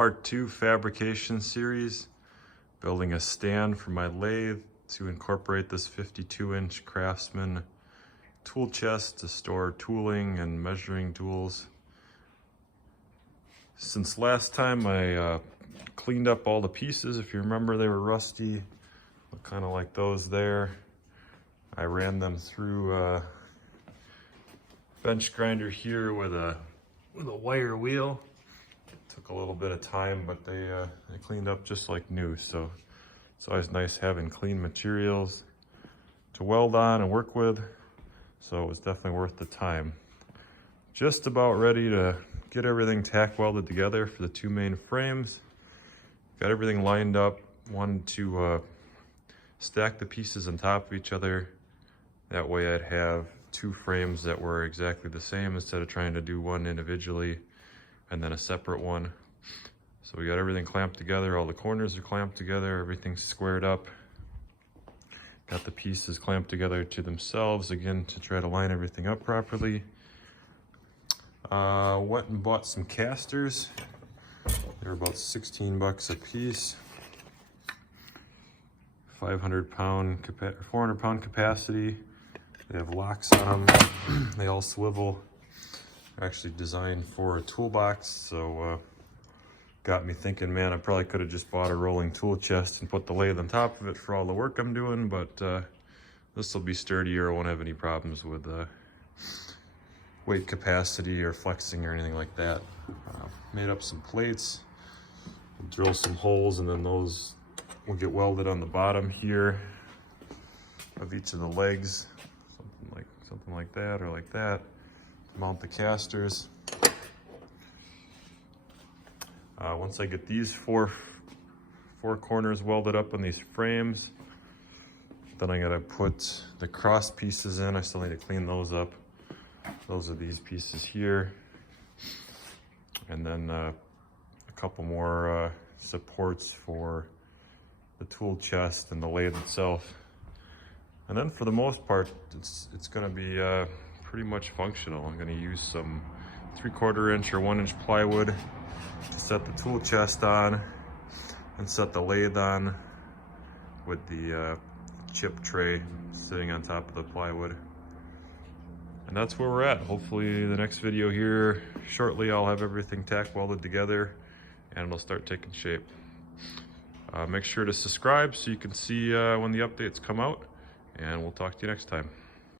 part 2 fabrication series, building a stand for my lathe to incorporate this 52-inch Craftsman tool chest to store tooling and measuring tools. Since last time I cleaned up all the pieces. If you remember, they were rusty, kind of like those there. I ran them through a bench grinder here with a wire wheel. Took a little bit of time, but they cleaned up just like new. So it's always nice having clean materials to weld on and work with. So it was definitely worth the time. Just about ready to get everything tack welded together for the two main frames. Got everything lined up. Wanted to stack the pieces on top of each other. That way I'd have two frames that were exactly the same instead of trying to do one individually and then a separate one. So we got everything clamped together. All the corners are clamped together. Everything's squared up. Got the pieces clamped together to themselves, again, to try to line everything up properly. Went and bought some casters. They were about 16 bucks a piece. 400 pound capacity. They have locks on them. They all swivel. They're actually designed for a toolbox, so got me thinking, man, I probably could have just bought a rolling tool chest and put the lathe on top of it for all the work I'm doing, but this will be sturdier. I won't have any problems with weight capacity or flexing or anything like that. Made up some plates, drill some holes, and then those will get welded on the bottom here of each of the legs, something like that or like that. Mount the casters. Once I get these four corners welded up on these frames, then I gotta put the cross pieces in. I still need to clean those up. Those are these pieces here. And then a couple more supports for the tool chest and the lathe itself. And then for the most part, it's gonna be pretty much functional. I'm gonna use some 3/4 inch or 1 inch plywood to set the tool chest on and set the lathe on with the chip tray sitting on top of the plywood. And that's where we're at. Hopefully the next video here shortly, I'll have everything tack welded together and it'll start taking shape. Make sure to subscribe so you can see when the updates come out, and we'll talk to you next time.